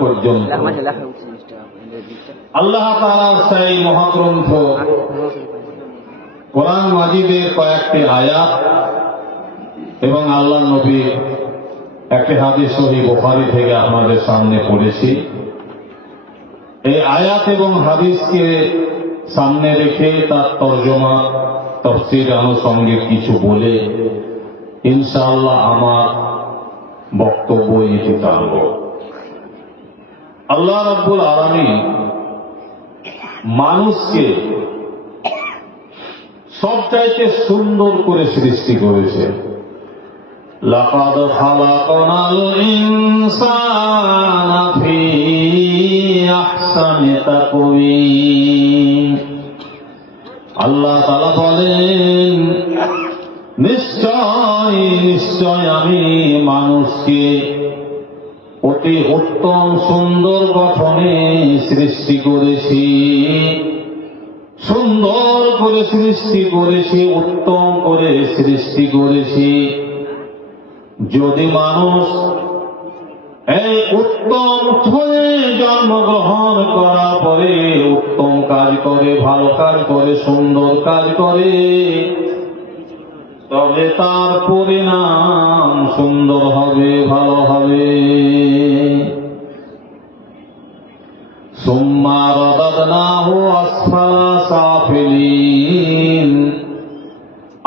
পর্যন্ত আল্লাহ তাআলার সেই মহাগ্রন্থ কোরআন মাজিদের কয়েকটি আয়াত এবং আল্লাহর নবীর একটি হাদিস সহিহ বুখারী থেকে আমাদের সামনে পড়েছি। এই আয়াত এবং হাদিসকে সামনে রেখে তার তরজমা তাফসীর আনুষঙ্গিক কিছু বলে ইনশাআল্লাহ আমার বক্তব্য এটি টানব। আল্লাহ রাব্বুল আলামিন মানুষকে সবচাইতে সুন্দর করে সৃষ্টি করেছে। লাকাদ খালাকনাল ইনসানা ফি আহসানি তাকওয়িম। আল্লাহ তাআলা বলেন, নিশ্চয় নিশ্চয় আমি মানুষকে অতি উত্তম সুন্দর গঠনে সৃষ্টি করেছি, সুন্দর করে সৃষ্টি করেছি, উত্তম করে সৃষ্টি করেছি। যদি মানুষ এই উত্তম হয়ে জন্মগ্রহণ করার পরে উত্তম কাজ করে, ভালো কাজ করে, সুন্দর কাজ করে, তবে তার পরিণাম সুন্দর হবে, ভালো হবে। সুম্মা রাদাদনাহু আসফালা সাফিলিন।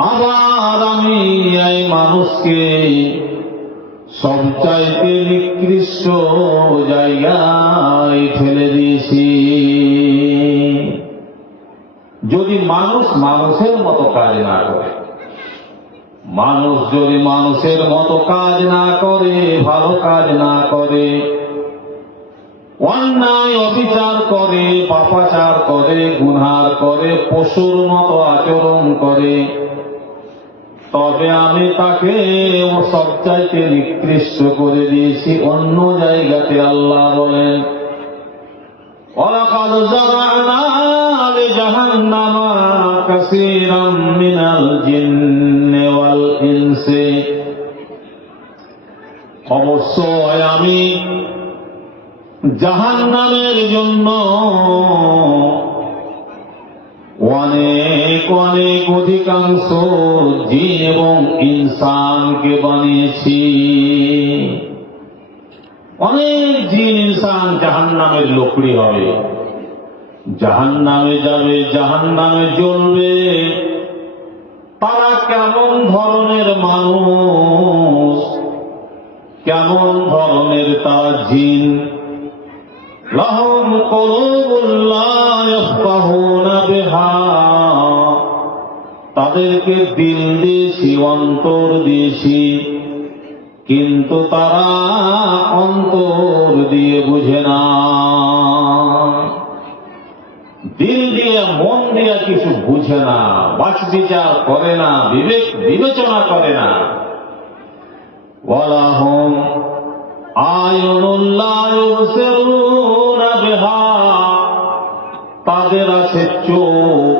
আবার আমি এই মানুষকে সবচাইতে নিকৃষ্ট জায়গায় ফেলে দিয়েছি। যদি মানুষ মানুষের মতো কাজ না করে, মানুষ যদি মানুষের মতো কাজ না করে, ভালো কাজ না করে, অন্যায় অবিচার করে, পাপাচার করে, গুনাহ করে, পশুর মতো আচরণ করে, তবে আমি তাকে সবচাইতে নিকৃষ্ট করে দিয়েছি। অন্য জায়গাতে আল্লাহ বলেন, ওয়ালাকাদ যারা'না লিজাহান্নামা কাসীরাম মিনাল জিন্নি ওয়াল ইনসি। অবশ্যই আমি জাহান্নামের জন্য অনেক অনেক অধিকাংশ জিন এবং ইনসানকে বানিয়েছি। অনেক জিন ইনসান জাহান্নামের লোকড়ি হবে, জাহান্নামে যাবে, জাহান্নামে জ্বলবে। তারা কেমন ধরনের মানুষ, কেমন ধরনের তারা জিন। লাহুম কুলুবুন লা ইয়াফকাহুনা বিহা। তাদেরকে দিল দিয়েছি, অন্তর দিয়েছি, কিন্তু তারা অন্তর দিয়ে বুঝে না। দিল দিয়ে মন দিয়ে কিছু বুঝে না, বাছ বিচার করে না, বিবেক বিবেচনা করে না। ওয়ালাহুম আয়ুনুন লা ইউবসিরুনা বিহা। তাদের আছে চোখ,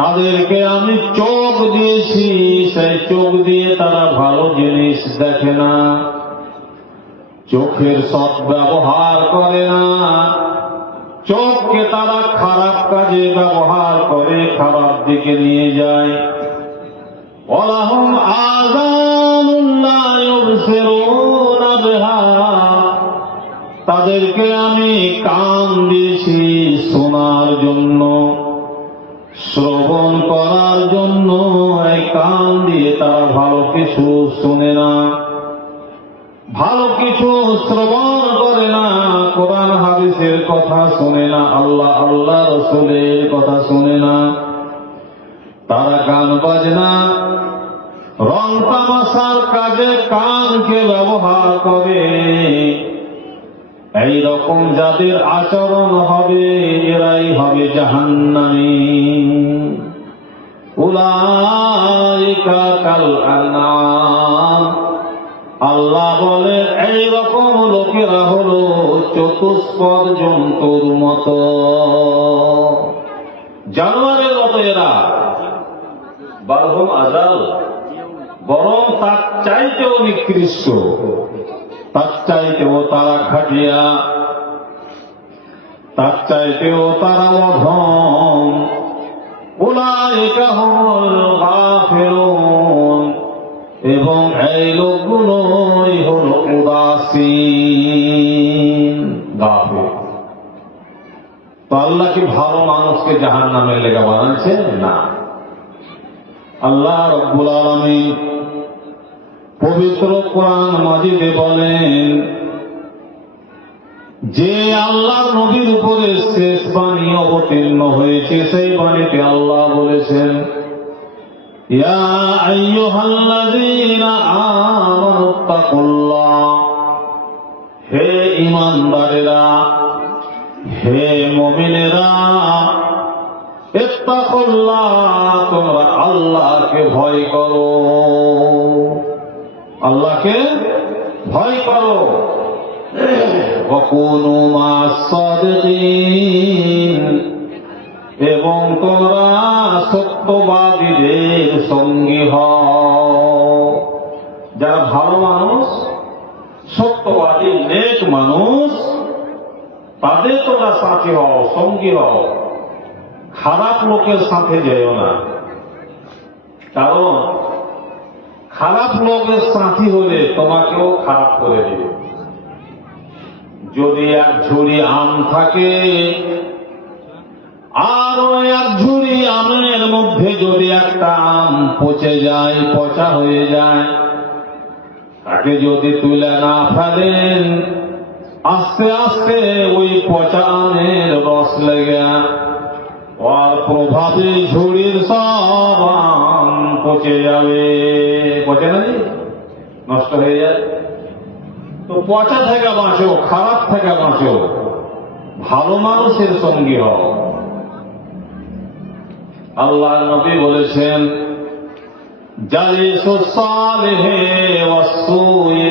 তাদেরকে আমি চোখ দিয়েছি, সেই চোখ দিয়ে তারা ভালো জিনিস দেখে না, চোখের সৎ ব্যবহার করে না, চোখকে তারা খারাপ কাজে ব্যবহার করে, খারাপ দিকে নিয়ে যায়। ওয়ালাহুম আযানুন লা ইউবসিরুনা বিহা। তাদেরকে আমি কান দিয়েছি শোনার জন্য, শ্রবণ করার জন্য। এই কান দিয়ে তারা ভালো কিছু শোনে না, ভালো কিছু শ্রবণ করে না, কোরআন হাদিসের কথা শোনে না, আল্লাহ রাসূলের কথা শোনে না। তারা গান বাজনা, রং তামাশার কাজে কানকে ব্যবহার করে। এই রকম যাদের আচরণ হবে, এরাই হবে জাহান্নামী। উলাইকা কাল আনআম। আল্লাহ বলে এই রকম লোকেরা হলো চতুষ্পদ জন্তুর মতো, জানোয়ারের মতো এরা। বালহুম আযাল, বরং তার চাইতেও নিকৃষ্ট। তার চাইতেও তারা ঘাটিয়া, তার চাইতেও তারা অধম। উলাইকা হুমুল গাফিলুন, এবং এই লোকগুলোই হল উদাসীন, গাফিল। তো আল্লাহ কি ভালো মানুষকে জাহান্নামের লেগে বানাচ্ছেন? না। আল্লাহ রব্বুল আলামিন পবিত্র কোরআন মাজিদে বলেন, যে আল্লাহর নবীর উপরে শেষ বাণী অবতীর্ণ হয়েছে, সেই বাণীতে আল্লাহ বলেছেন, ইয়া আইয়ুহাল্লাযীনা আমানুত্তাকুল্লাহ, হে ঈমানদারেরা, হে মুমিনেরা, ইত্তাকুল্লাহ, তোমরা আল্লাহকে ভয় করো, আল্লাহকে ভয় করো। ওয়াকুনু মা'আস সাদিকিন, এবং তোমরা সত্যবাদীদের সঙ্গী হও। যারা ভালো মানুষ, সত্যবাদী, নেক মানুষ, তাদের তোমরা সাথী হও, সঙ্গী হও। খারাপ লোকের সাথে যেও না, কারণ খারাপ লোকের সাথী হলে তোমাকেও খারাপ করে দেবে। যদি এক ঝুড়ি আম থাকে আর ওই এক ঝুড়ি আমের মধ্যে যদি একটা আম পচে যায়, পচা হয়ে যায়, তাকে যদি তুলে না ফেলেন, আস্তে আস্তে ওই পচা আমের রস লেগে ওর প্রভাবে ঝুড়ির সব আম পচে যাবে। পচে না, নষ্ট হয়ে যায়। তো পচা থেকে বাঁচো, খারাপ থেকে বাঁচো, ভালো মানুষের সঙ্গী হও। আল্লাহ নবী বলেছেন, জালিসুস সালিহি ওয়াস-সুই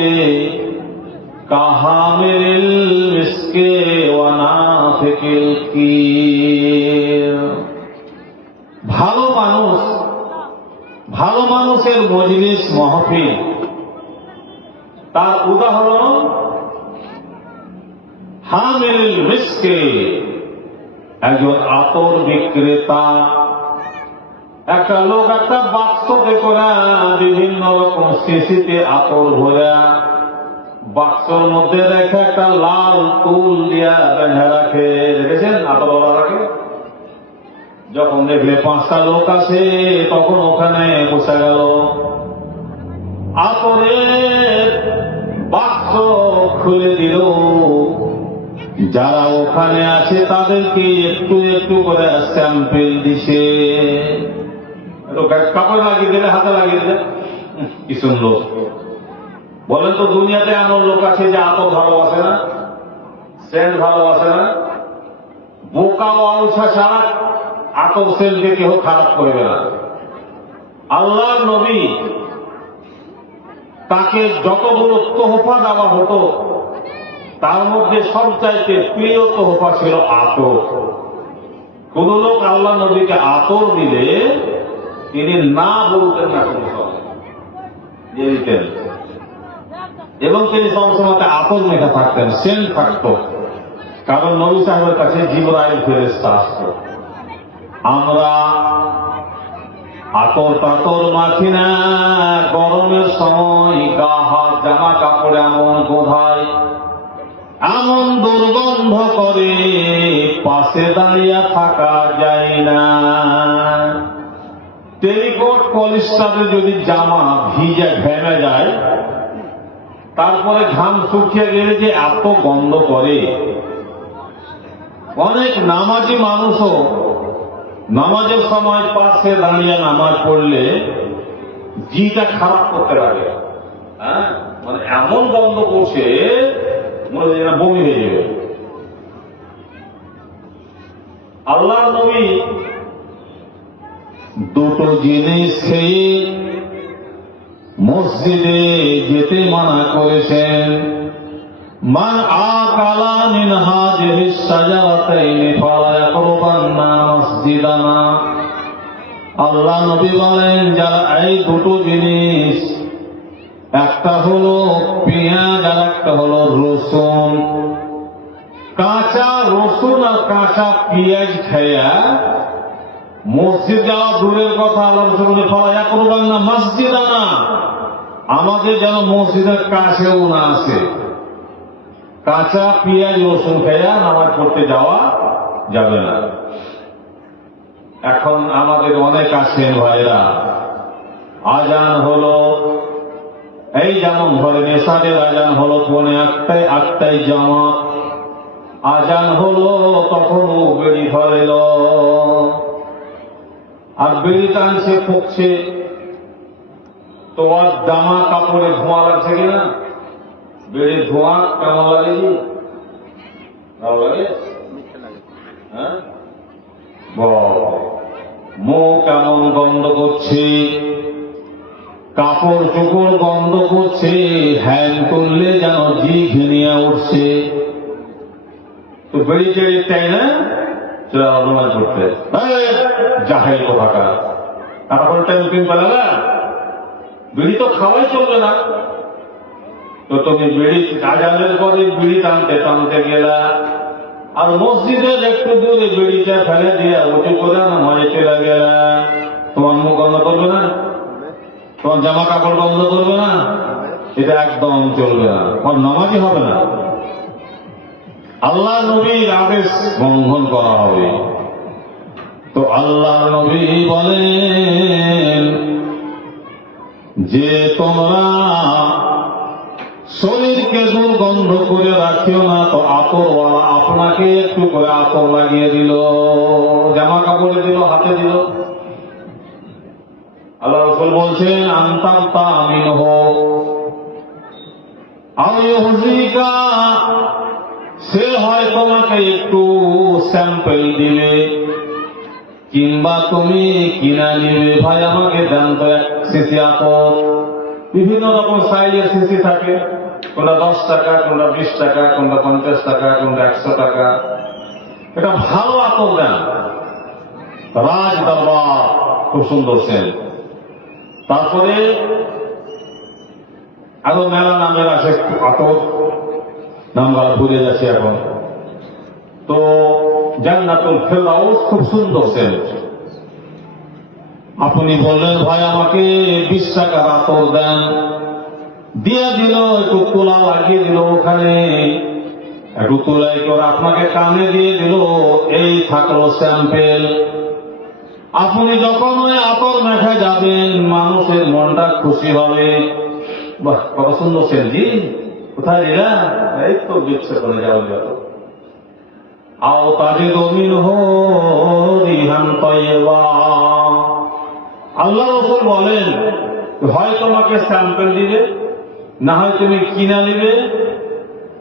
কাহামিলিল মিসকি ওয়া নাফিকিল কির। ভালো মানুষ, ভালো মানুষের মজলিস, মাহফিল, তার উদাহরণ হামিলিল মিসকি, একজন আতর বিক্রেতা। একটা লোক একটা বাক্সতে করে বিভিন্ন রকম শিশিতে আতর ভরা, বাক্সর মধ্যে রেখে একটা লাল তুল দিয়া বেঁধে রাখে। দেখেছেন আতরওয়ালা রাখে? যখন দেখলে 5টা লোক আসে, তখন ওখানে বসে গেল। আতরের বাক্স খুলে দিল, যারা ওখানে আছে তাদেরকে একটু একটু করে স্যাম্পেল দিছে। কাপড় লাগিয়ে দিলে, হাতে লাগিয়ে দিলে, কি সুন্দর। বলেন তো, দুনিয়াতে এমন লোক আছে যে আতর ভালোবাসে না, সেন্ট ভালোবাসে না? বোকা ও আউছা ছাড়া আতর সেন্টকে কেউ খারাপ করবে না। আল্লাহর নবী, তাকে যতগুলো তোহফা দেওয়া হতো, তার মধ্যে সবচাইতে প্রিয় তোহফা ছিল আতর। কোন লোক আল্লাহ নবীকে আতর দিলে তিনি না বলতেন না, কোনো সময় দিয়ে দিতেন। এবং তিনি সবসময় আতর মেখে থাকতেন, সেন্ট থাকত, কারণ নবী সাহেবের কাছে জিবরাইল ফেরেশতা আসতো। আমরা আতর টাতর মাখি না, গরমের সময় গা হাত জামা কাপড়ে এমন বোধায়, এমন দুর্গন্ধ করে, পাশে দাঁড়িয়ে থাকা যায় না। টেরিকট পলিস্টারের যদি জামা ভিজে ঘেমে যায়, তারপরে ঘাম শুকিয়ে গেলে যে এত গন্ধ করে। অনেক নামাজি মানুষও নামাজের সময় পাশে দাঁড়িয়ে নামাজ পড়লে জিটা খারাপ করতে লাগে। হ্যাঁ, মানে এমন গন্ধ করছে, মনে হয় যেন বমি হয়ে যাবে। আল্লাহর নবী দুটো জিনিস খেয়ে মসজিদে যেতে মানা করেছেন। মান আকালা মিন হাযিহিস শাজারাতাইনি ফালা ইয়াকরুবান্না মসজিদানা। আল্লাহ নবী বলেন, যারা এই দুটো জিনিস একটা হলো পেঁয়াজ আর একটা হলো রসুন। কাঁচা রসুন আর কাঁচা পেঁয়াজ খাইয়া মসজিদ যাওয়া দূরের কথা, আল্লাহ রাসূল বলেন ফালা করবেন না মসজিদ আনা, আমাদের যেন মসজিদের কাছেও না আসে। কাঁচা পেঁয়াজ রসুন খাইয়া নামাজ পড়তে যাওয়া যাবে না। এখন আমাদের অনেক আছেন ভাইরা, আজান হলো, এই যেমন ধরেন এশারের আজান হলো পৌনে 8টায় জামাত, আজান হলো তখনও বেড়ি ধরেল, আর বেড়ি টানছে ফুঁকছে, তো আর জামা কাপড়ে ধোঁয়া লাগছে কিনা? বেড়ির ধোঁয়া কেমন লাগে? ভালো লাগে? হ্যাঁ, মুখ কেমন গন্ধ করছে, কাপড় চোপড় গন্ধ করছে, হ্যান্ড করলে যেন জি ঘেনিয়া উঠছে। তো বেড়ি টেড়ি তাই না অনুমান করতে জাহেল কোথাকার, তারপরে টাইম পেলে না, বিড়ি তো খাওয়াই চলবে না। তো তুমি বিড়ি আজানের পরে বিড়ি টানতে টানতে গেলা, আর মসজিদের একটু দূরে বিড়িটা ফেলে দিয়ে উঁচু করে নামাজে চলে গেলা, তোমার মুখ বন্ধ করবে না? তোমার জামা কাপড় বন্ধ করবে না? এটা একদম চলবে না, তোমার নামাজই হবে না, আল্লাহ নবীর আদেশ লঙ্ঘন করা হবে। তো আল্লাহ নবী বলেন যে তোমরা শরীরকে দুর্গন্ধ করে রাখিও না, তো আতরওয়ালা আপনাকে একটু করে আতর লাগিয়ে দিল, জামা কাপড়ে দিল, হাতে দিল। আল্লাহ রাসূল বলছেন আনতারতা আমিন হো আউযিকা, সে হয় তোমাকে একটু স্যাম্পল দিবে, কিংবা তুমি কিনা নিবে, ভাই আমাকে দেন তো 1 সিসি আতর। বিভিন্ন রকম সাইজের সিসি থাকে, কোনটা 10 টাকা, কোনটা 20 টাকা, কোনটা 50 টাকা, কোনটা 100 টাকা। এটা ভালো আতর দেন, রাজ দরবার, খুব সুন্দর সেন্ট। তারপরে আরো মেলা নামের আছে আতর, নামগুলো ভুলে যাচ্ছে এখন। তো জান্নাতুল ফেরদাউস খুব সুন্দর সেন্ট। আপনি বললেন ভাই আমাকে 20 টাকার আতর দেন, দিয়ে দিল, একটু তোলা লাগিয়ে দিল, ওখানে একটু তোলাই করে আপনাকে কানে দিয়ে দিল, এই থাকলো স্যাম্পেল। আপনি যখন ওই আতর মেখা যাবেন, মানুষের মনটা খুশি হবে, বাহ কত সুন্দর সেলজি, কোথায় দিলা? এই তো দিচ্ছে করে যাও যাও। আও তাজে দমিন হো রিহান তয়্যিবা, আল্লাহ রাসূল বলেন হয় তোমাকে স্যাম্পেল দিবে, না হয় তুমি কিনা নিবে।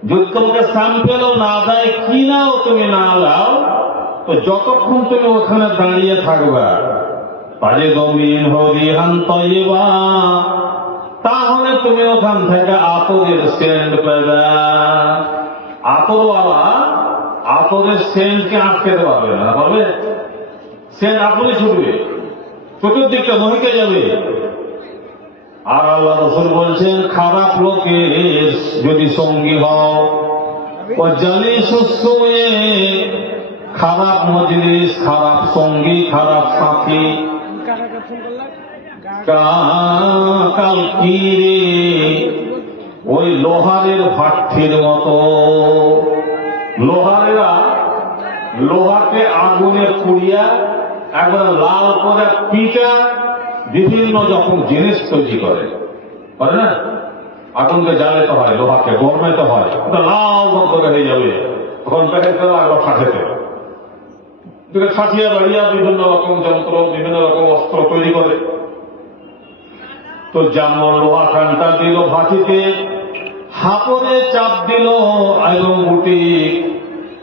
যদি তোমাকে স্যাম্পেলও না দেয়, কিনাও তুমি না দাও, তো যতক্ষণ তুমি ওখানে দাঁড়িয়ে থাকবা, তাজে দমিন হো রিহান তয়্যিবা, তাহলে তুমি ওখান থেকে আতরের সেন্ট পাবে। আতরওয়ালা আতরের সেন্টকে আটকে দেওয়া পারবে না, পারবে? সেন্ট আপনি ছুটবে, চতুর্দিকটা মহিকে যাবে। আর আল্লাহ রাসূল বলছেন খারাপ লোকের যদি সঙ্গী হও, ও জালিসুস সুয়ে, খারাপ মজলিস, খারাপ সঙ্গী, খারাপ সাথী, কাল কিরে ওই লোহারের ভাট্টির মতো। লোহারেরা লোহাকে আগুনে পুড়িয়া একবার লাল করে পিটা বিভিন্ন যখন জিনিস তৈরি করে না, আগুনকে জ্বালাতে হয়, লোহাকে গরমাতে হয়, ওটা লাল করে হয়ে যাবে, তখন প্যাকেট করে একবার ফাটাতে ছাটিয়া বাড়িয়া বিভিন্ন রকম যন্ত্র, বিভিন্ন রকম অস্ত্র তৈরি করে। তো যেমন লোহা কান্টা দিল ভাটিতে, হাপড়ে চাপ দিল এবং উঠি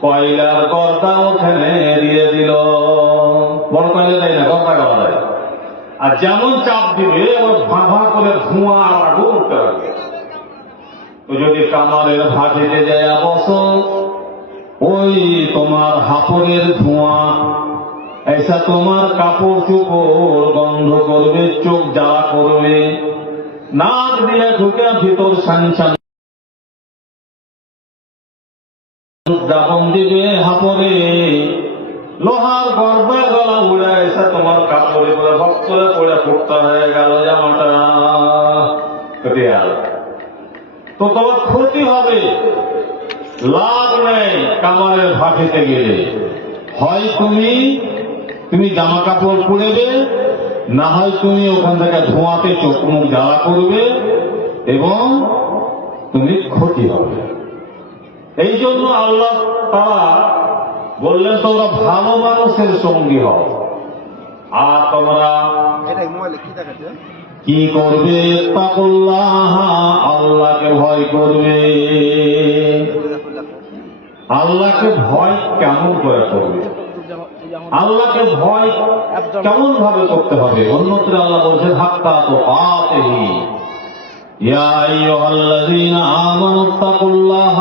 কয়লার গর্দা ওখানে দিয়ে দিল। বড় কয়লা দেয় না, গর্দা করা যায়। আর যেমন চাপ দিবে ওর ভাঁ করে ধোঁয়া আর আগুন উঠতে লাগবে। তো যদি কামারের ভাটিতে যায় বসো, ওই তোমার হাপড়ের ধোঁয়া এসা তোমার কাপড় চোপড় গন্ধ করবে, চোখ জ্বালা করবে। নাক দিয়ে ঢুকে ভিতর সানসান দাবন দিবে হাপরে, লোহার গর্বে গলা উড়ে এসে তোমার কাপড়ে করে ভক্ত করে পড়ে ফুটতে হয়ে গেল জামাটা। তো তোমার ক্ষতি হবে, লাভ নেই কামারের ভাটিতে গেলে। হয় তুমি জামা কাপড় পরেবে, না হয় তুমি ওখান থেকে ধোঁয়াতে চোখ মুখ জ্বালা করবে এবং তুমি ক্ষতি হবে। এই জন্য আল্লাহ তাআলা বললেন তোমরা ভালো মানুষের সঙ্গী হও। আর তোমরা কি করবে? তাকুল্লাহ, আল্লাহকে ভয় করবে। আল্লাহকে ভয় কেমন করে করবে? আল্লাহকে ভয় কেমন ভাবে করতে হবে? অন্যত্র আল্লাহ বলছেন হাক্কা তুকাতিহি, ইয়া আইয়ুহাল্লাযীনা আমানুত্তাকুল্লাহ,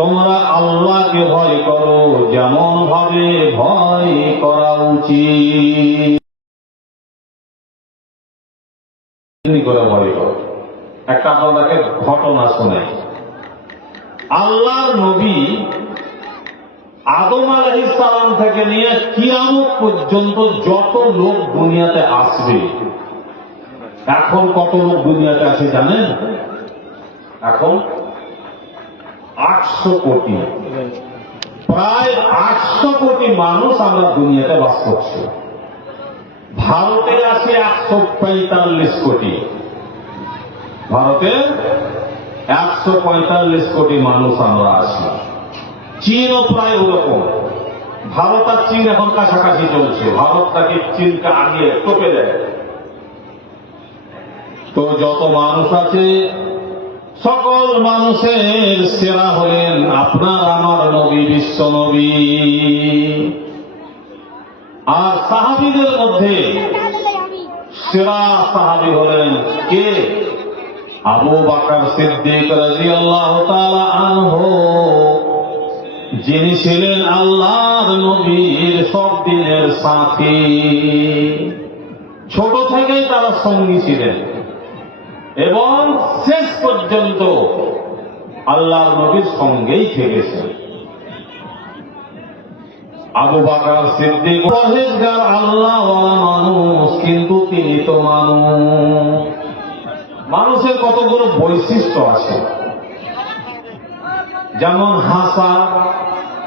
তোমরা আল্লাহকে ভয় করো যেমন ভাবে ভয় করা উচিত। করে ভয় করো। একটা আপনাদেরকে ঘটনা শোনাই। আল্লাহর নবী আদম আলাইহিস সালাম থেকে নিয়ে কিয়ামত পর্যন্ত যত লোক দুনিয়াতে আসবে, এখন কত লোক দুনিয়াতে আসে জানেন? এখন 800 কোটি, প্রায় 800 কোটি মানুষ আমরা দুনিয়াতে বাস করছি। ভারতে আছে 145 কোটি, ভারতে 145 কোটি মানুষ আমরা আছি। চীনও প্রায় ওরকম। ভারত আর চীন এখন কাছাকাছি চলছে, ভারত তাকে চীনকে আগে টপে দেয়। তো যত মানুষ আছে সকল মানুষের সেরা হলেন আপনার আমার নবী, বিশ্ব নবী। আর সাহাবীদের মধ্যে সেরা সাহাবী হলেন কে? আবু বকর সিদ্দিক রাদিয়াল্লাহু তাআলা আনহু, যিনি ছিলেন আল্লাহর নবীর সব দিনের সাথী। ছোট থেকেই তারা সঙ্গী ছিলেন এবং শেষ পর্যন্ত আল্লাহর নবীর সঙ্গেই থেকেছেন। আবু বকর সিদ্দিক পরহেজগার আল্লাহওয়ালা মানুষ, কিন্তু তিনি তো মানুষ। মানুষের কতগুলো বৈশিষ্ট্য আছে, যেমন হাসা,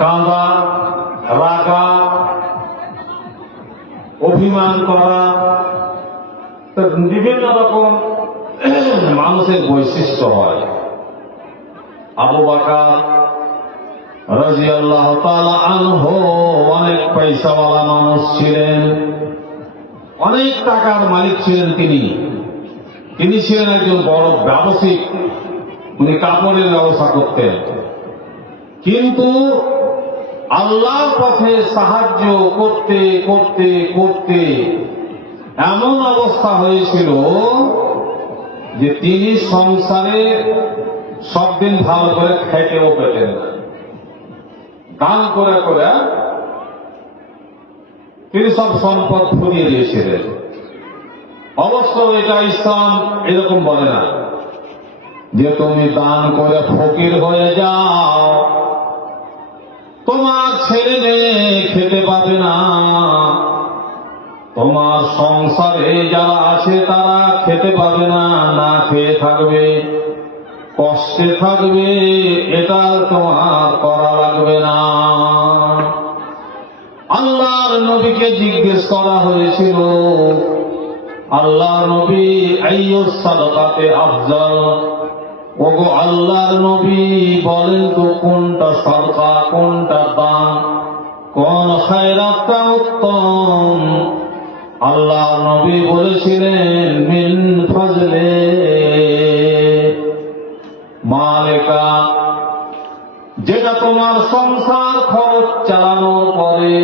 কাঁদা, রাগা, অভিমান করা, বিভিন্ন রকম মানুষের বৈশিষ্ট্য হয়। আবু বকর রাদিয়াল্লাহু তাআলা আনহু অনেক পয়সাওয়ালা মানুষ ছিলেন, অনেক টাকার মালিক ছিলেন। তিনি ছিলেন একজন বড় ব্যবসায়িক, উনি কাপড়ের ব্যবসা করতেন। কিন্তু আল্লাহর পথে সাহায্য করতে করতে করতে এমন অবস্থা হয়েছিল যে তিনি সংসারে সব দিন ভালো করে খেতেও পেতেন না। দান করে করে তিনি সব সম্পদ ফুরিয়ে দিয়েছিলেন। অবশ্য এটা ইসলাম এরকম বলে না যে তুমি দান করে ফকির হয়ে যাও, তোমার ছেলে মেয়ে খেতে পাবে না, তোমার সংসারে যারা আছে তারা খেতে পাবে না, না খেয়ে থাকবে, কষ্টে থাকবে, এটা তোমার করা লাগবে না। আল্লাহর নবীকে জিজ্ঞেস করা হয়েছিল, আল্লাহর নবী আইয়ুস সাদাকাতে আফজাল, ওগো আল্লাহর নবী বলেন তো কোনটা সাদকা, কোনটা দান, কোন খায়রাতটা উত্তম? আল্লাহর নবী বলেছিলেন মিন ফাজলে মালিকা, যেটা তোমার সংসার খরচ চালানোর পরে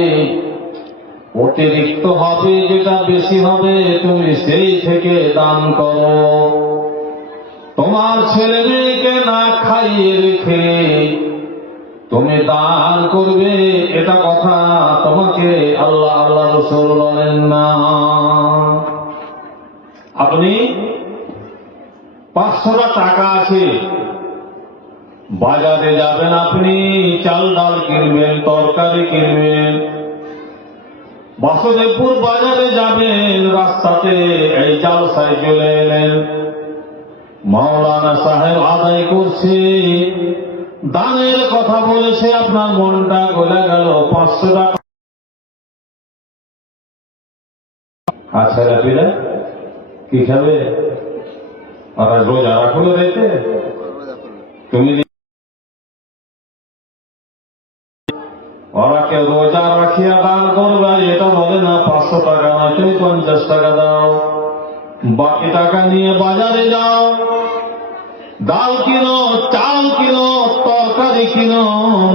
অতিরিক্ত হবে, যেটা বেশি হবে তুমি সেই থেকে দান করো। তোমার ছেলে মেয়েকে না খাইয়ে রেখে তুমি দান করবে, এটা কথা তোমাকে আল্লাহ রাসূল বলেন না। আপনি 500 টাকা আছে, বাজারে যাবেন, আপনি চাল ডাল কিনবেন, তরকারি কিনবেন, বাসুদেবপুর বাজারে যাবেন, রাস্তাতে এই জালসায় চলে এলেন, মাওলানা সাহেব আদায় করছে, দানের কথা বলেছে, আপনার মনটা গলে গেল, 500 টাকা। আচ্ছা রাবিরা কি খাবে? আর রোজা রাখলো রেখে তুমি, ওরা কেউ রোজা রাখিয়া দান করবে, এটা বলে না 500 টাকা নয়, তুমি 50 টাকা দাও, বাকি টাকা নিয়ে বাজারে যাও, ডাল কিনো, চাল কিনো, তরকারি কিনো,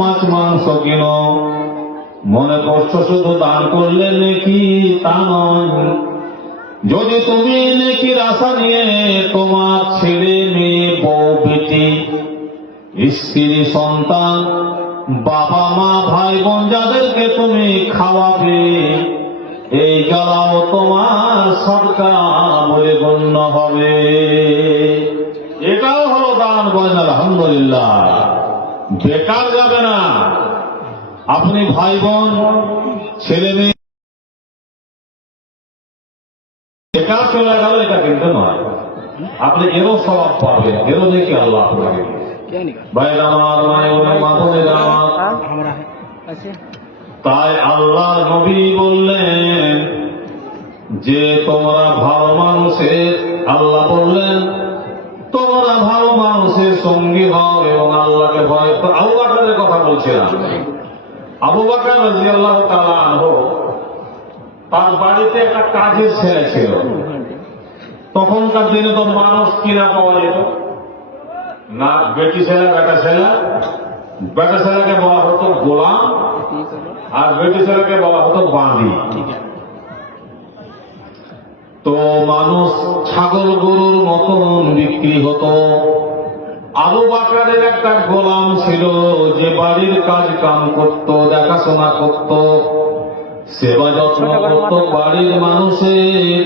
মাছ মাংস কিনো। মনে করছো শুধু দান করলে নাকি, তা নয়। যদি তুমি নেকির আশা নিয়ে তোমার ছেলে মেয়ে বউ বেটি স্ত্রী সন্তান বাবা মা ভাই বোন যাদেরকে তুমি খাওয়াবে, এই গেলাও তোমার সরকার বলে গণ্য হবে। এটাও হলো দান, বলেন আলহামদুলিল্লাহ। বেকার যাবে না। আপনি ভাই বোন ছেলে মেয়ে বেকার চলে গেল, এটা কিন্তু নয়। আপনি এরও স্বভাব পাবেন, এরও দেখি আল্লাহ আপনাকে। ভাই আমার মায়ের তাই আল্লাহ নবী বললেন যে তোমরা ভালো মানুষের, আল্লাহ বললেন তোমরা ভালো মানুষের সঙ্গী হও এবং আল্লাহকে ভয়। আবু বকরের কথা বলছিলাম। আবু বকর রাদিয়াল্লাহু তাআলা আনহু, তার বাড়িতে একটা কাজের ছেলে ছিল। তখনকার দিনে তো মানুষ কিনা পাওয়া যেত না, বেটি ছেলে বেটা ছেলে, বেটা ছেলেকে বলা হতো গোলাম আর বেটি ছেলেকে বলা হতো বাঁধি। তো মানুষ ছাগল গরুর মতন বিক্রি হতো। আবু বকরের একটা গোলাম ছিল যে বাড়ির কাজ কাম করত, দেখাশোনা করত, সেবা যত্ন করত বাড়ির মানুষের।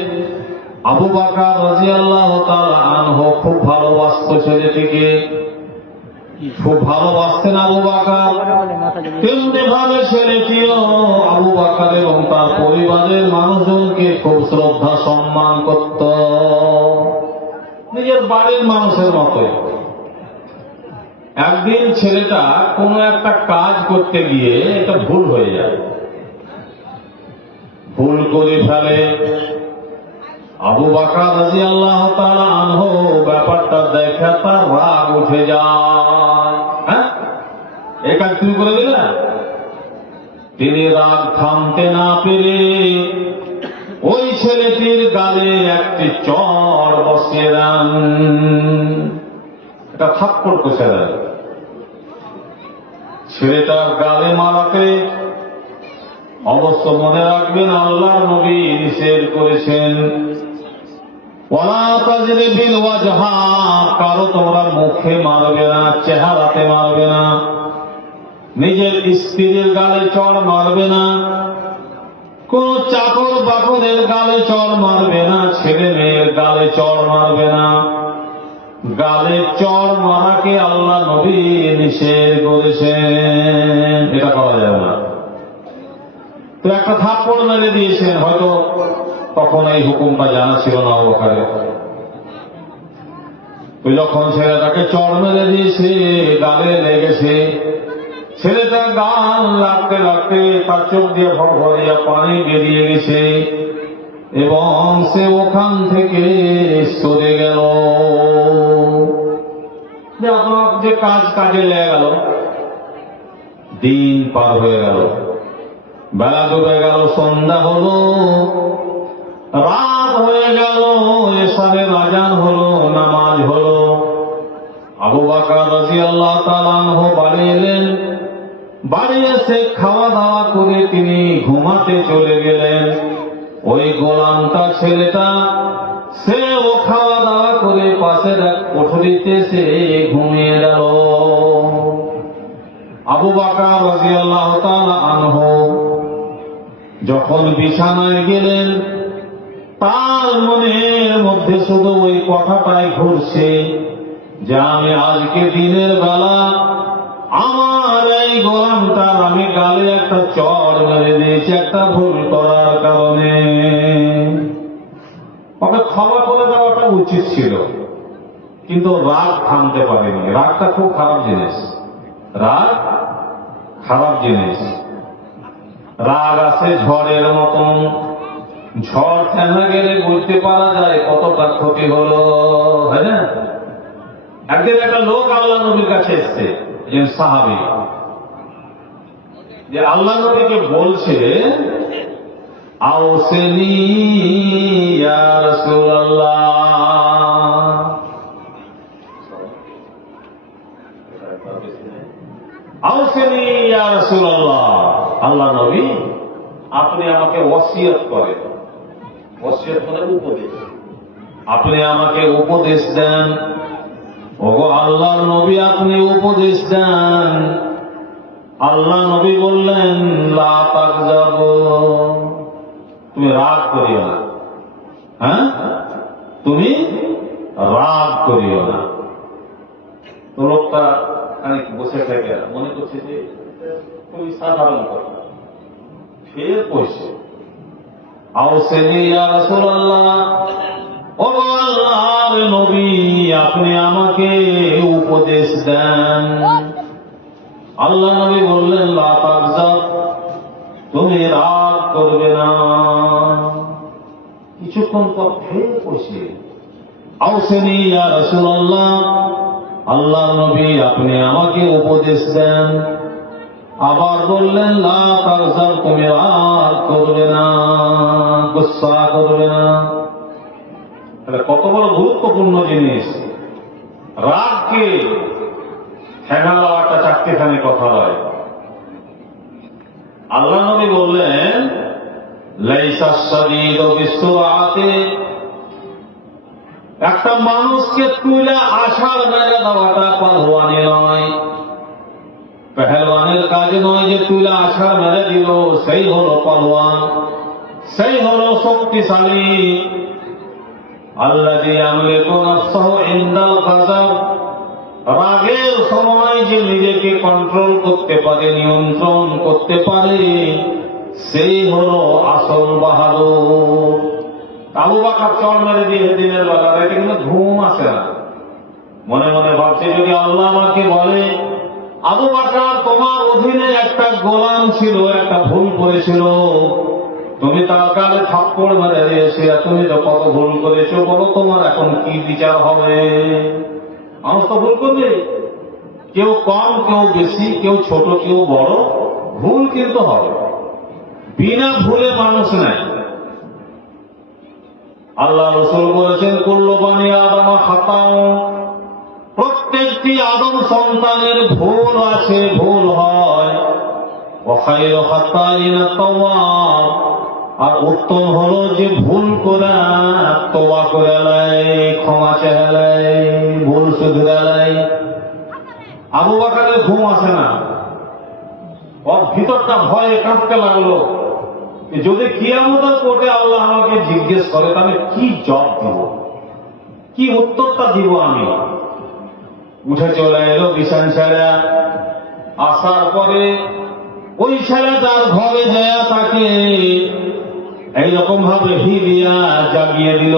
আবু বকর রাদিয়াল্লাহু তাআলা আনহু খুব ভালোবাসত ছেলেটিকে, খুব ভালোবাসতেন আবু বকর। তেমনি ভাবে ছেলেটিও আবু বকর এবং তার পরিবারের মানুষজনকে খুব শ্রদ্ধা সম্মান করত, নিজের বাড়ির মানুষের মতো। একদিন ছেলেটা কোনো একটা কাজ করতে গিয়ে এটা ভুল হয়ে যায়, ভুল করে ফেলে। আবু বকর রাদিয়াল্লাহু তাআলা আনহু ব্যাপারটা দেখে তার রাগ উঠে যায়। হ্যাঁ, এই কাজ শুরু করে দিলেন। তিনি রাগ থামতে না পেরে ওই ছেলেটির গালে একটি চড় বসিয়ে দেন, একটা থাপ্পড় কষে দেন। ছেলেটার গালে মারাতে অবশ্য মনে রাখবেন আল্লাহর নবী নিষেধ করেছেন, ওয়ালা তাজরিবিল ওয়াজহা, কারো তোমরা মুখে মারবে না, চেহারাতে মারবে না, নিজের স্ত্রীর গালে চড় মারবে না, কোন চাকর বাকরের গালে চড় মারবে না, ছেলে মেয়ের গালে চড় মারবে না। গালে চড় মারাকে আল্লাহ নবী নিষেধ করেছেন, এটা করা যাবে না। তো একটা থাপ্পড় মেরে দিয়েছেন, হয়তো তখন এই হুকুমটা জানা ছিল না আবু বকরের। তো যখন ছেলেটাকে চড় মেরে দিয়েছে, গালে লেগেছে, ছেলেটা গাল লাগতে লাগতে তার চোখ দিয়ে ভরভরিয়া পানি বেরিয়ে গেছে এবং সে ওখান থেকে সরে গেল। আপনার যে কাজে লেগে গেল, দিন পার হয়ে গেল, বেলা ডুবে গেল, সন্ধ্যা হলো, রাত হয়ে গেল, এশারের আজান হলো, নামাজ হলো। আবু বকর রাদিয়াল্লাহু তাআলা আনহু বাড়ি এলেন। বাড়ি এসে খাওয়া দাওয়া করে তিনি ঘুমাতে চলে গেলেন। ওই গোলামটা ছেলেটা সেও খাওয়া দাওয়া করে পাশের এক কোঠরিতে সে ঘুমিয়ে গেল। আবু বকর রাদিয়াল্লাহু তাআলা আনহু যখন বিছানায় গেলেন তার মনের মধ্যে শুধু ওই কথাটাই ঘুরছে যে আমি আজকে দিনের বেলা আমার এই গোলামটার আমি গালে একটা চড় মেরে দিয়েছি একটা ভুল করার কারণে। ওকে ক্ষমা করে দেওয়াটা উচিত ছিল, কিন্তু রাগ থামতে পারেনি। রাগটা খুব খারাপ জিনিস, রাগ খারাপ জিনিস। রাগ আছে ঝড়ের মতন, ঝড় থেমে গেলে বুঝতে পারা যায় কতটা ক্ষতি হলো, তাই না? একদিন একটা লোক আল্লাহ নবীর কাছে এসছে, একজন সাহাবী, যে আল্লাহ নবীকে বলছে আওসিনি ইয়া রাসূলুল্লাহ, আওসিনি ইয়া রাসূলুল্লাহ, আল্লাহ নবী আপনি আমাকে ওসিয়ত করেন। ওসিয়ত মানে উপদেশ, আপনি আমাকে উপদেশ দেন। ওগো আল্লাহর নবী আপনি উপদেশ দেন। আল্লাহ নবী বললেন লা তাগজাবু, তুমি রাগ করিও না। হ্যাঁ, তুমি রাগ করিও না। তো লোকটা খানিক বসে থাকে, মনে করছে যে খুবই সাধারণ কথা। ফের কইছে আওসিনি ইয়া রাসূলুল্লাহ, ও আল্লাহর নবী আপনি আমাকে উপদেশ দেন। আল্লাহ নবী বললেন লা তাগজাব, তুমি রাগ করবে না। কিছুক্ষণ পর ফের কইছে আওসিনি ইয়া রাসূলুল্লাহ, আল্লাহর নবী আপনি আমাকে উপদেশ দেন। আবার বললেন লা তাগজাব, তুমি রাগ করবে না, গুসা করবে না। তাহলে কত বড় গুরুত্বপূর্ণ জিনিস। রাগকে ঠেকা দেওয়াটা চারটিখানি কথা নয়। আল্লাহ নবী বললেন লাইসা শাদীদু বিসুরআতি, একটা মানুষকে তুলে আছাড় মেরে দেওয়াটা পাহলওয়ানি নয়, পেহলওয়ানের কাজ নয় যে তুলে আছাড় মেরে দিল সেই হলো পাহলওয়ান, সেই হলো শক্তিশালী। আল্লাযী ইয়ামলিকু নাফসাহু ইনদাল গাযাব, রাগের সময় যে নিজেকে কন্ট্রোল করতে পারে, নিয়ন্ত্রণ করতে পারে, সেই হলো আসল বাহাদুর। আবু বকর চড় মেরে দিয়ে দিনের বেলা এটা কিন্তু ঘুম আসে না, মনে মনে ভাবছে যদি আল্লাহ আমাকে বলে আবু বকর তোমার অধীনে একটা গোলাম ছিল, একটা ভুল করেছিল, তুমি তার কালে থাপ্পড় মেরে দিয়েছে, তুমি তো কত ভুল করেছো, বলো তোমার এখন কি বিচার হবে? মানুষ তো ভুল করবে, কেউ কম কেউ বেশি, কেউ ছোট কেউ বড়, ভুল কিন্তু হবে। বিনা ভুলে মানুষ নাই। আল্লাহ রাসূল বলেছেন কুল্লু বানি আদম খাতাউ, প্রত্যেকটি আদম সন্তানের ভুল আছে, ভুল হয়। ওয়া খায়রু খাতাইনা তাওয়াব, আর উত্তম হলো যে ভুল করে তওবা করে নেয়, ক্ষমা চেয়ে নেয়, ভুল শুধরে নেয়। আবু বকরের ঘুম আসে না, ওর ভিতরটা ভয়ে কাঁপতে লাগলো, যদি কিয়ামতের কোর্টে আল্লাহ আমাকে জিজ্ঞেস করে তাহলে কি জবাব দিব, কি উত্তরটা দিব আমি। উঠে চলে এলো বিছান ছেড়া। আসার পরে ওই ছেলেটার ঘরে যায় তাকে এইরকম ভাবে হিলিয়া জাগিয়ে দিল।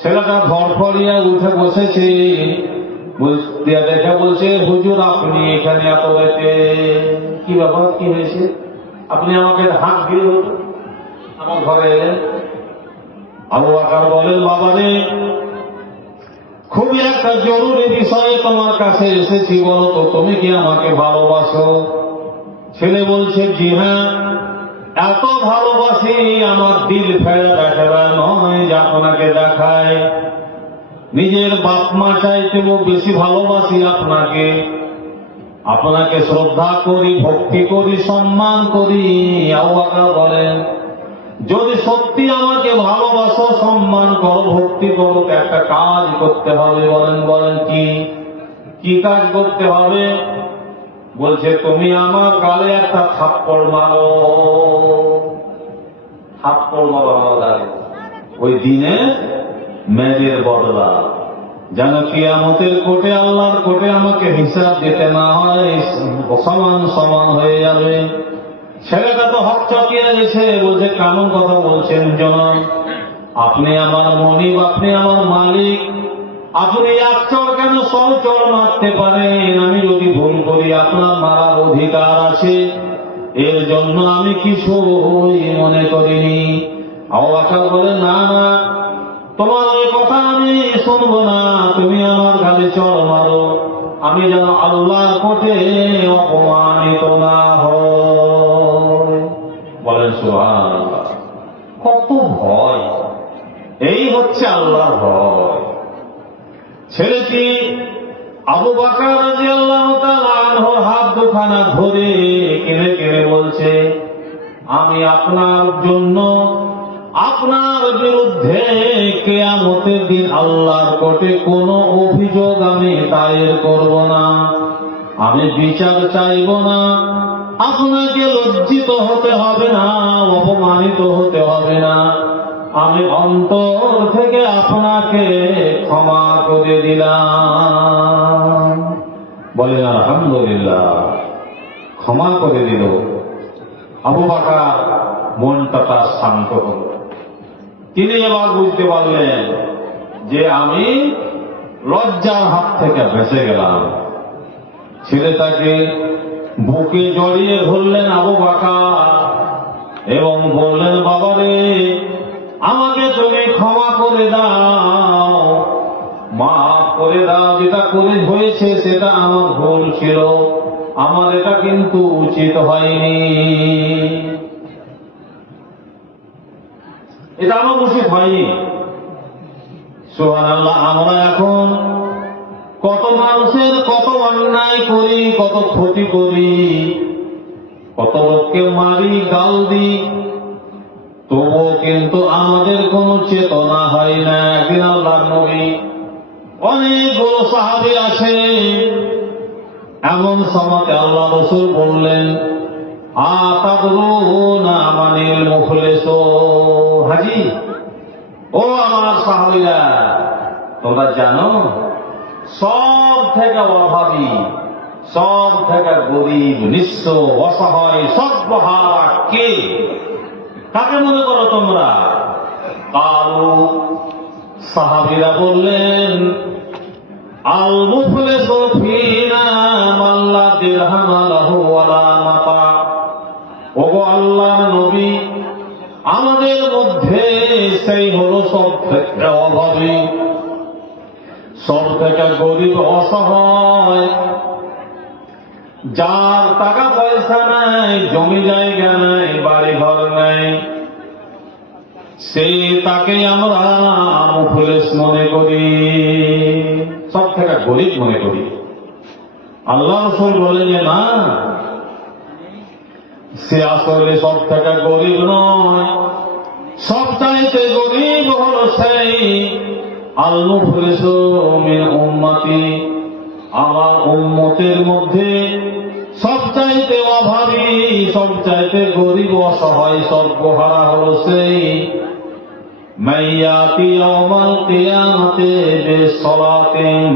ছেলেটা ধরফড়িয়া উঠে বসেছে, দেখে বলছে হুজুর আপনি এখানে এত রাতে, কি ব্যাপার, কি হয়েছে? আপনি আমাকে হাত দিয়ে হতো আমার ঘরে এলেন। আবু বকর বলেন বাবারে খুবই একটা জরুরি বিষয়ে তোমার কাছে এসেছি, বলো তো তুমি কি আমাকে ভালোবাসো? ছেলে বলছে জি হ্যাঁ, এত ভালোবাসি আমার দিল ফেরা দেখাবা নয় যে আপনাকে দেখায়। নিজের বাপ মা চাইতেও বেশি ভালোবাসি আপনাকে, আপনাকে শ্রদ্ধা করি, ভক্তি করি, সম্মান করি। আবু বকর বলেন যদি সত্যি আমাকে ভালোবাসো, সম্মান করো, ভক্তি করো, একটা কাজ করতে হবে। বলেন কি কাজ করতে হবে? বলছে তুমি আমার গালে একটা থাপ্পড় মারো। থাপ্পড় মারো আমার গায়ে, ওই দিনে মেয়েদের বদলা, যেন কিয়ামতের কোর্টে, আল্লাহর কোর্টে আমাকে হিসাব দিতে না হয়, সমান সমান হয়ে যাবে। ছেলেটা তো হক চকিয়ে গেছে, বলছে কেমন কথা বলছেন জনাব, আপনি আমার মনিব, আপনি আমার মালিক, আপনি এক চড় কেন 100 চড় মারতে পারেন, আমি যদি ভুল করি আপনার মারার অধিকার আছে, এর জন্য আমি কিছুই মনে করিনি। আবু বকর বলে না না, তোমার ওই কথা আমি শুনবো না, তুমি আমার গালে চড় মারো, আমি যেন আল্লাহর কোর্টে অপমানিত না হই। বলেন সুবহানাল্লাহ। কত ভয়! এই হচ্ছে আল্লাহর ভয়। ছেলেটি আবু বকর রাদিয়াল্লাহু তাআলা আনহুর হাত দুখানা ধরে কেঁদে কেঁদে বলছে, আমি আপনার জন্য, আপনার বিরুদ্ধে কিয়ামতের দিন আল্লাহর কোর্টে কোনো অভিযোগ আমি দায়ের করব না, আমি বিচার চাইব না, আপনাকে লজ্জিত হতে হবে না, অপমানিত হতে হবে না, আমি অন্তর থেকে আপনাকে ক্ষমা করে দিলাম। বলেন আলহামদুলিল্লাহ। ক্ষমা করে দিল। আবু বকর মনটা তার শান্ত হল। তিনি এবার বুঝতে পারলেন যে আমি লজ্জার হাত থেকে বেঁচে গেলাম। ছেলেটাকে বুকে জড়িয়ে ধরলেন আবু বকর এবং বললেন, বাবারে, আমাকে তুমি ক্ষমা করে দাও, মাফ করে দাও, যেটা করে হয়েছে সেটা আমার ভুল ছিল, আমার এটা কিন্তু উচিত হয়নি, এটা আমার উচিত হয়নি। সুবহানাল্লাহ। আমরা এখন কত মানুষের কত অন্যায় করি, কত ক্ষতি করি, কত লোককে মারি, গাল দিই, তবুও কিন্তু আমাদের কোনো চেতনা হয় না। একদিন আল্লাহর নবী, অনেকগুলো সাহাবী আছে, এমন সময় আল্লাহ রাসূল বললেন, আতাদরুনা মানিল মুফলিস? হাজি, ও আমার সাহাবীরা, তোমরা জানো সব থেকে অভাবী, সব থেকে গরিব, নিঃস্ব, অসহায়, সর্বহারা কে? কাকে মনে করো তোমরা? কালু, সাহাবীরা বললেন, আল মুফলিসু ফিনা মান লা দিরহাম লাহু ওয়ালা মাতা। ওগো আল্লাহর নবী, আমাদের মধ্যে সেই হলো সব থেকে অভাবী, সব থেকে গরিব, অসহায়, যার টাকা পয়সা নাই, জমি জায়গা নাই, বাড়ি ঘর নাই, সেই তাকে আমরা মুফলিস মনে করি, সব থেকে গরিব মনে করি। আল্লাহ রাসূল বলেন যে না, সে আসলে সব থেকে গরিব নয়, সবচাইতে গরিব হলো সেই আল মুফলিসু মিন উম্মতি, আমার উম্মতের মধ্যে সবচাইতে অভাবী, সবচাইতে গরিব, অসহায়, সর্বহারা হলো সেই মাইয়াতি ইয়াউমাল কিয়ামতে বিসসালাতিন,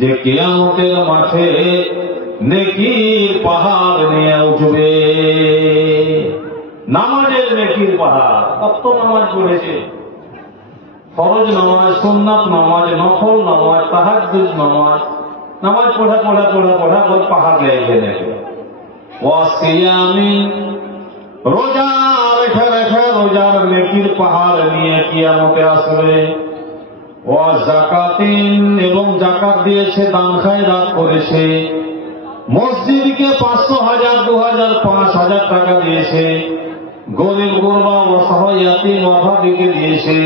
যে কিয়ামতের মাঠে নেকির পাহাড় নিয়ে উঠবে। নামাজের নেকির পাহাড়। কত নামাজ পড়েছে, ফরজ নামাজ, সুন্নাত নামাজ, নফল নামাজ, তাহাজ্জুদ নামাজ, নামাজ পড়া পড়া পড়া পড়া করে পাহাড় লেগে নেবে। ওয়াসিয়ামি, রোজা রেখে রেখে রোজার নেকির পাহাড় নিয়ে কিয়ামতে আসবে। ওয়া যাকাতিন, এবং যাকাত দিয়েছে, দান খায়রাত করেছে, মসজিদকে 500, 1000, 2000, 5000 টাকা দিয়েছে, গরিব গুরবা, অসহায়, ইয়াতীম, অভাবীকে দিয়েছে,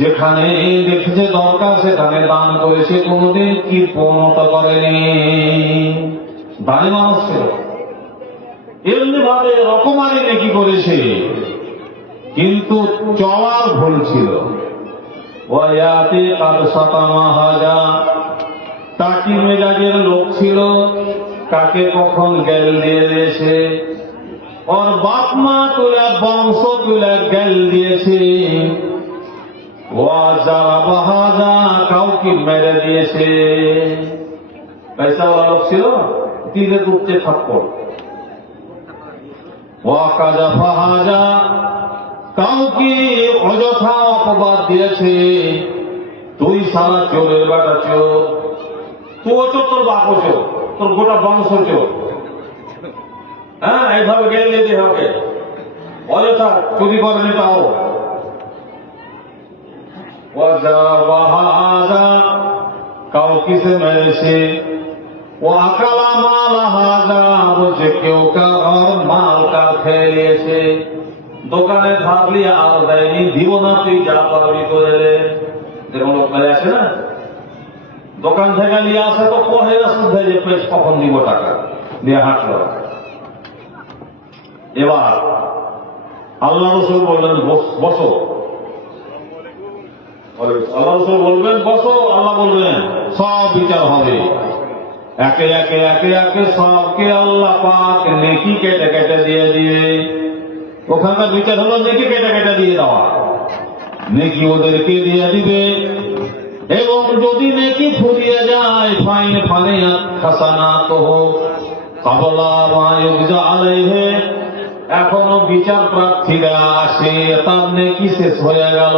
যেখানে দেখেছে দরকার সেখানে দান করেছে, কোনদিন কৃপণতা করেনি, দানি মানুষ ছিল। এমনি ভাবে রকমারি নেকি করেছে, কিন্তু চলার ভুল ছিল। ওয়ায়াতি কাদ সাতামা হাজা, টাকি মেজাজের লোক ছিল, কাকে কখন গেল দিয়ে দিয়েছে, ওর বাপ মা তুলে বংশ তুলে গেল দিয়েছে, ওয়াজারা বাহাজা কাউকে মেরে দিয়েছে। পয়সাওয়ালা লোক ছিল, তীরে ডুবছে থাপ্পড়। ওয়াকাজা ফাহাজা কাউকে অযথা অপবাদ দিয়েছে, তুই সারা চোরের বেটা চোর, তুইও চোর, তোর বাপও চোর, তোর গোটা বংশ চোর। হ্যাঁ, এইভাবে গেলে দিতে হবে, অযথা চুরি করেনি তাও। কাউকে সে মেরেছে, ও আকালা মাল হাজা বলছে কেউ কার মাল কার খেয়ে নিয়েছে। দোকানে থাকলে আর দেয়নি, দিব না, তুই যা পারবি করে দে। যেমন লোক মেরে আসে না, দোকান থেকে নিয়ে আসে তো পড়ে না শুদ্ধে যে পেশ কখন দিব টাকা দিয়ে হাঁটল। এবার আল্লাহ রসুল বললেন বসো, আল্লাহ রসুল বলবেন বসো, আল্লাহ বলবেন সব বিচার হবে। একে একে একে একে সবকে আল্লাহ পাক নেকি কেটে কেটে দিয়ে দিবে। ওখানকার বিচার হলো নেকি কেটে কেটে দিয়ে দেওয়া, নেকি ওদেরকে দিয়ে দিবে। এবং যদি নেকি ফুরিয়ে যায়, ফাইন ফানে খাসানা তো কাবলা মায়ুজা আলাইহে, এখনো বিচার প্রার্থীরা আসে, তার নেকি শেষ হয়ে গেল।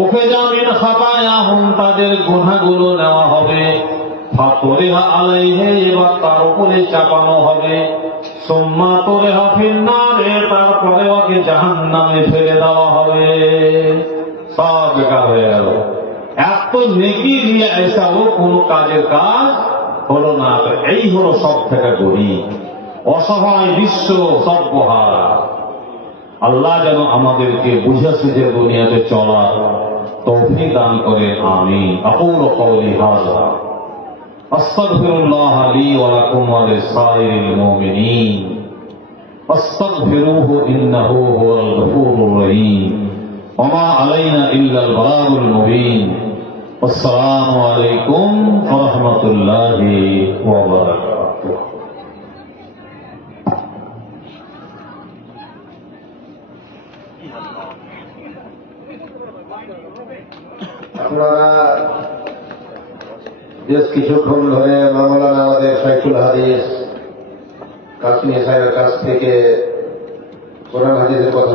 ওকে জামিন খাতায়া হুম, তাদের গুনাহগুলো নেওয়া হবে। ফাতরিহা আলাইহে, এবার তার উপরে চাপানো হবে। সুম্মা তুরিহা ফিন্নারে, তারপরে ওকে জাহান্নামে ফেলে দেওয়া হবে। সব বেকার হয়ে গেল। এত নেকি দিয়ে এসবও কোন কাজের কাজ হলো না। এই হলো সব থেকে গরিব, অসহায় বিশ্ব সব বহারা। আল্লাহ যেন আমাদেরকে বুঝে সুঝে দুনিয়াতে চলার তৌফিক দান করে। আমিন। আকুলু কওলি হাযা আস্তাগফিরুল্লাহ লি ওয়া লাকুম ওয়া লিসাইরিল মুমিনিন ফাস্তাগফিরুহু ইন্নাহু হুয়াল গফুরুর রহিম। ওয়া মা আলাইনা ইল্লাল বালাগুল মুবিন। আসসালামু আলাইকুম ওয়া রাহমাতুল্লাহি ওয়া বারাকাতুহু। আপনারা বেশ কিছুক্ষণ ধরে মাওলানা আমাদের শাইখুল হাদিস কাসমি সাহেবের কাছ থেকে কোরআন হাদিসের কথা